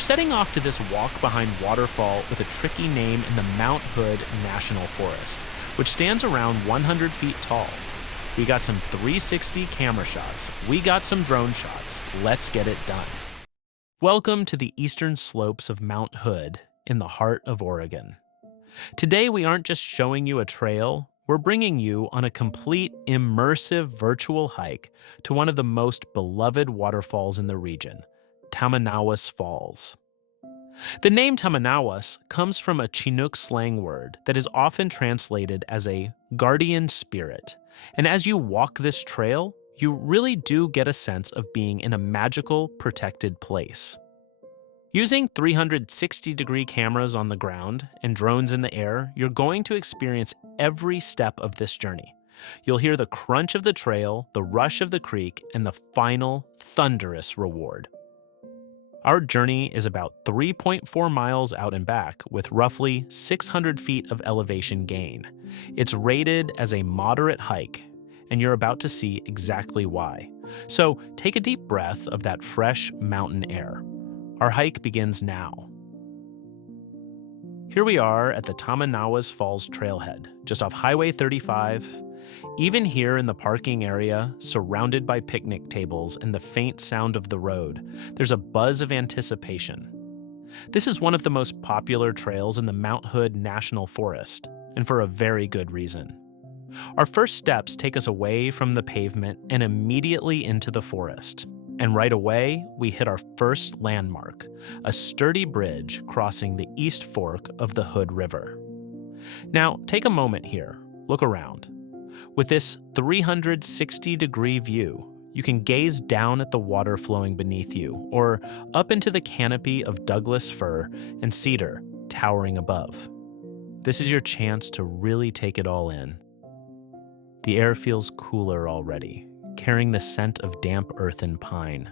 setting off to this walk-behind waterfall with a tricky name in the Mount Hood National Forest, which stands around 100 feet tall. We got some 360 camera shots. We got some drone shots. Let's get it done. Welcome to the eastern slopes of Mount Hood in the heart of Oregon. Today, we aren't just showing you a trail, we're bringing you on a complete immersive virtual hike to one of the most beloved waterfalls in the region, Tamanawas Falls. The name Tamanawas comes from a Chinook slang word that is often translated as a guardian spirit. And as you walk this trail, you really do get a sense of being in a magical, protected place. Using 360-degree cameras on the ground and drones in the air, you're going to experience every step of this journey. You'll hear the crunch of the trail, the rush of the creek, and the final, thunderous reward. Our journey is about 3.4 miles out and back with roughly 600 feet of elevation gain. It's rated as a moderate hike, and you're about to see exactly why. So take a deep breath of that fresh mountain air. Our hike begins now. Here we are at the Tamanawas Falls trailhead, just off Highway 35. Even here in the parking area, surrounded by picnic tables and the faint sound of the road, there's a buzz of anticipation. This is one of the most popular trails in the Mount Hood National Forest, and for a very good reason. Our first steps take us away from the pavement and immediately into the forest. And right away, we hit our first landmark, a sturdy bridge crossing the East Fork of the Hood River. Now, take a moment here, look around. With this 360-degree view, you can gaze down at the water flowing beneath you, or up into the canopy of Douglas fir and cedar towering above. This is your chance to really take it all in. The air feels cooler already, carrying the scent of damp earth and pine.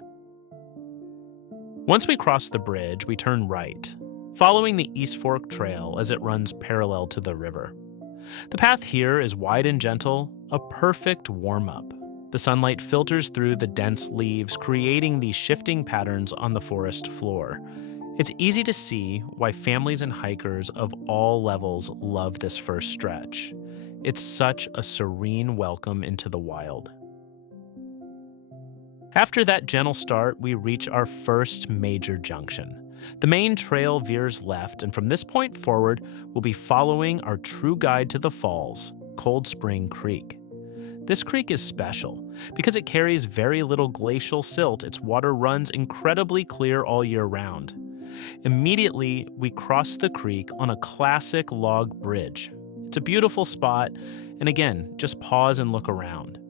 Once we cross the bridge, we turn right, following the East Fork Trail as it runs parallel to the river. The path here is wide and gentle, a perfect warm-up. The sunlight filters through the dense leaves, creating these shifting patterns on the forest floor. It's easy to see why families and hikers of all levels love this first stretch. It's such a serene welcome into the wild. After that gentle start, we reach our first major junction. The main trail veers left, and from this point forward, we'll be following our true guide to the falls, Cold Spring Creek. This creek is special because it carries very little glacial silt. Its water runs incredibly clear all year round. Immediately, we cross the creek on a classic log bridge. It's a beautiful spot, and again, just pause and look around.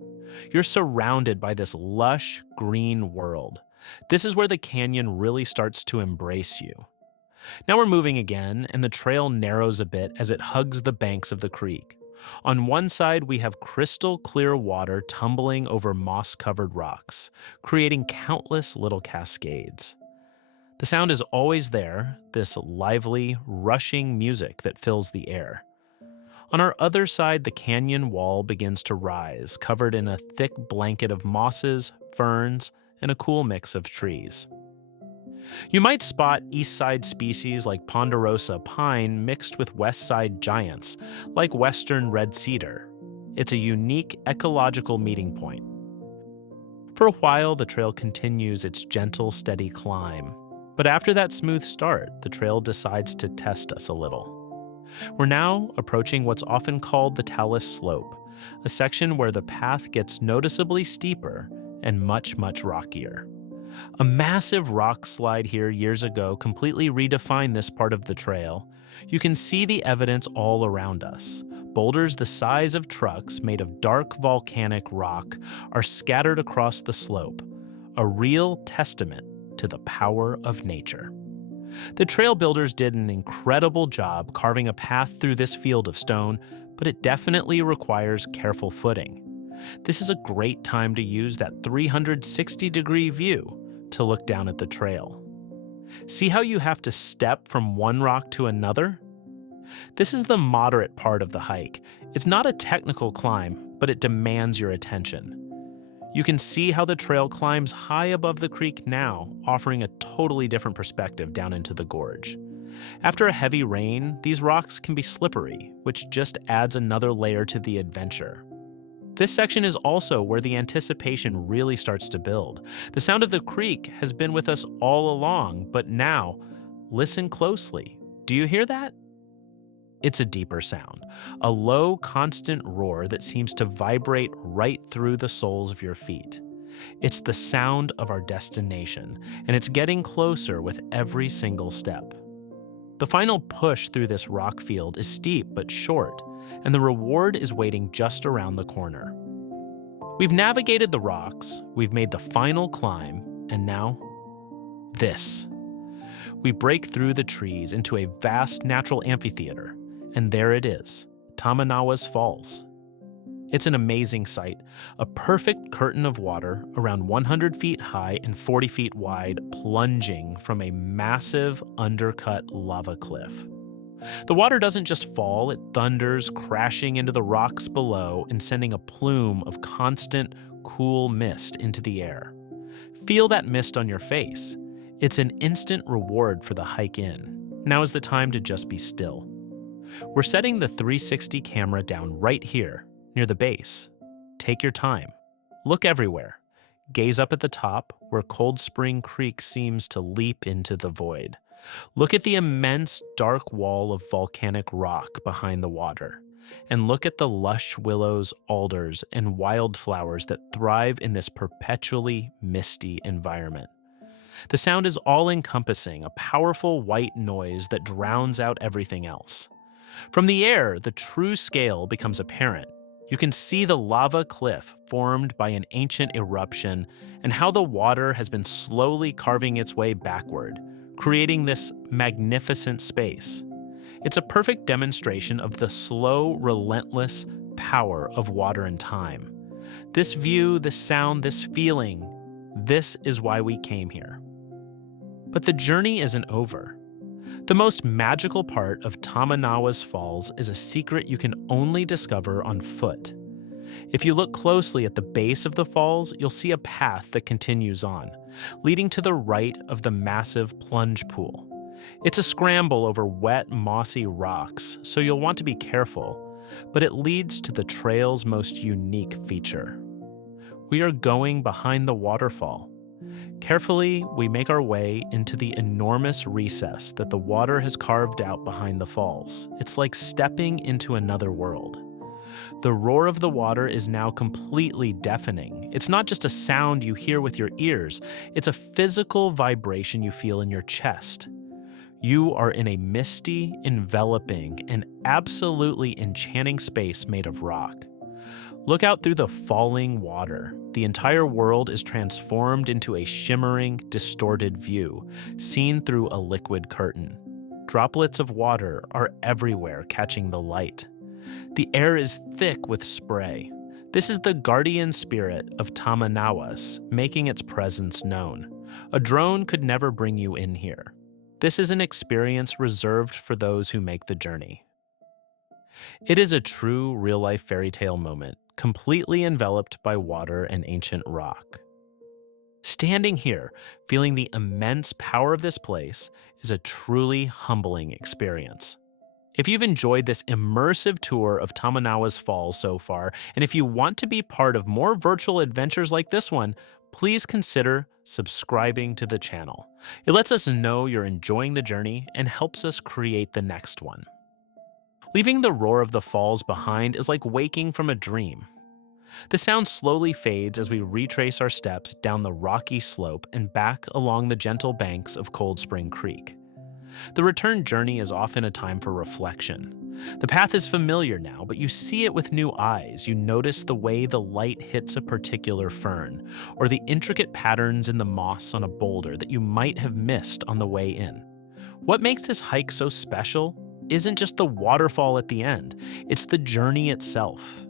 You're surrounded by this lush, green world. This is where the canyon really starts to embrace you. Now we're moving again, and the trail narrows a bit as it hugs the banks of the creek. On one side, we have crystal clear water tumbling over moss-covered rocks, creating countless little cascades. The sound is always there, this lively, rushing music that fills the air. On our other side, the canyon wall begins to rise, covered in a thick blanket of mosses, ferns, and a cool mix of trees. You might spot east side species like ponderosa pine mixed with west side giants, like western red cedar. It's a unique ecological meeting point. For a while, the trail continues its gentle, steady climb. But after that smooth start, the trail decides to test us a little. We're now approaching what's often called the talus slope, a section where the path gets noticeably steeper and much rockier. A massive rock slide here years ago completely redefined this part of the trail. You can see the evidence all around us. Boulders the size of trucks made of dark volcanic rock are scattered across the slope, a real testament to the power of nature. The trail builders did an incredible job carving a path through this field of stone, but it definitely requires careful footing. This is a great time to use that 360-degree view to look down at the trail. See how you have to step from one rock to another? This is the moderate part of the hike. It's not a technical climb, but it demands your attention. You can see how the trail climbs high above the creek now, offering a totally different perspective down into the gorge. After a heavy rain, these rocks can be slippery, which just adds another layer to the adventure. This section is also where the anticipation really starts to build. The sound of the creek has been with us all along, but now, listen closely. Do you hear that? It's a deeper sound, a low, constant roar that seems to vibrate right through the soles of your feet. It's the sound of our destination, and it's getting closer with every single step. The final push through this rock field is steep but short, and the reward is waiting just around the corner. We've navigated the rocks, we've made the final climb, and now, this. We break through the trees into a vast natural amphitheater, and there it is, Tamanawas Falls. It's an amazing sight, a perfect curtain of water around 100 feet high and 40 feet wide, plunging from a massive undercut lava cliff. The water doesn't just fall, it thunders, crashing into the rocks below and sending a plume of constant, cool mist into the air. Feel that mist on your face. It's an instant reward for the hike in. Now is the time to just be still. We're setting the 360 camera down right here, near the base. Take your time. Look everywhere. Gaze up at the top, where Cold Spring Creek seems to leap into the void. Look at the immense dark wall of volcanic rock behind the water. And look at the lush willows, alders, and wildflowers that thrive in this perpetually misty environment. The sound is all-encompassing, a powerful white noise that drowns out everything else. From the air, the true scale becomes apparent. You can see the lava cliff formed by an ancient eruption and how the water has been slowly carving its way backward, creating this magnificent space. It's a perfect demonstration of the slow, relentless power of water and time. This view, this sound, this feeling, this is why we came here. But the journey isn't over. The most magical part of Tamanawas Falls is a secret you can only discover on foot. If you look closely at the base of the falls, you'll see a path that continues on, leading to the right of the massive plunge pool. It's a scramble over wet, mossy rocks, so you'll want to be careful, but it leads to the trail's most unique feature. We are going behind the waterfall. Carefully, we make our way into the enormous recess that the water has carved out behind the falls. It's like stepping into another world. The roar of the water is now completely deafening. It's not just a sound you hear with your ears, it's a physical vibration you feel in your chest. You are in a misty, enveloping, and absolutely enchanting space made of rock. Look out through the falling water. The entire world is transformed into a shimmering, distorted view, seen through a liquid curtain. Droplets of water are everywhere, catching the light. The air is thick with spray. This is the guardian spirit of Tamanawas, making its presence known. A drone could never bring you in here. This is an experience reserved for those who make the journey. It is a true real-life fairy tale moment, completely enveloped by water and ancient rock. Standing here, feeling the immense power of this place, is a truly humbling experience. If you've enjoyed this immersive tour of Tamanawas Falls so far, and if you want to be part of more virtual adventures like this one, please consider subscribing to the channel. It lets us know you're enjoying the journey and helps us create the next one. Leaving the roar of the falls behind is like waking from a dream. The sound slowly fades as we retrace our steps down the rocky slope and back along the gentle banks of Cold Spring Creek. The return journey is often a time for reflection. The path is familiar now, but you see it with new eyes. You notice the way the light hits a particular fern, or the intricate patterns in the moss on a boulder that you might have missed on the way in. What makes this hike so special isn't just the waterfall at the end, it's the journey itself.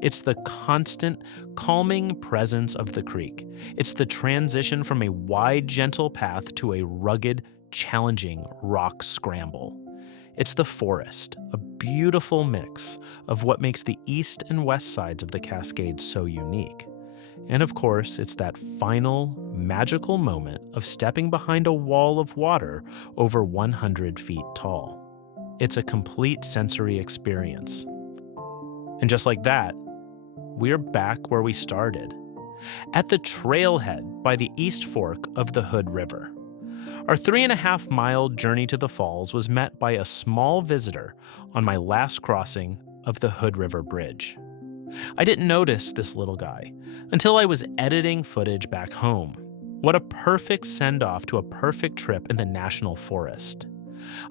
It's the constant, calming presence of the creek. It's the transition from a wide, gentle path to a rugged, challenging rock scramble. It's the forest, a beautiful mix of what makes the east and west sides of the Cascades so unique. And of course, it's that final, magical moment of stepping behind a wall of water over 100 feet tall. It's a complete sensory experience. And just like that, we're back where we started, at the trailhead by the East Fork of the Hood River. Our 3.5-mile journey to the falls was met by a small visitor on my last crossing of the Hood River Bridge. I didn't notice this little guy until I was editing footage back home. What a perfect send-off to a perfect trip in the National Forest.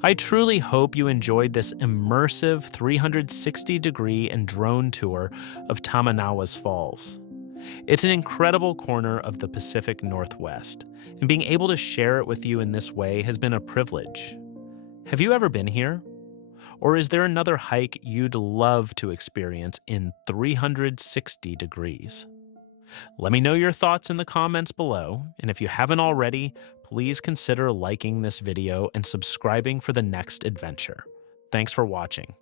I truly hope you enjoyed this immersive 360-degree and drone tour of Tamanawas Falls. It's an incredible corner of the Pacific Northwest, and being able to share it with you in this way has been a privilege. Have you ever been here? Or is there another hike you'd love to experience in 360 degrees? Let me know your thoughts in the comments below, and if you haven't already, please consider liking this video and subscribing for the next adventure. Thanks for watching.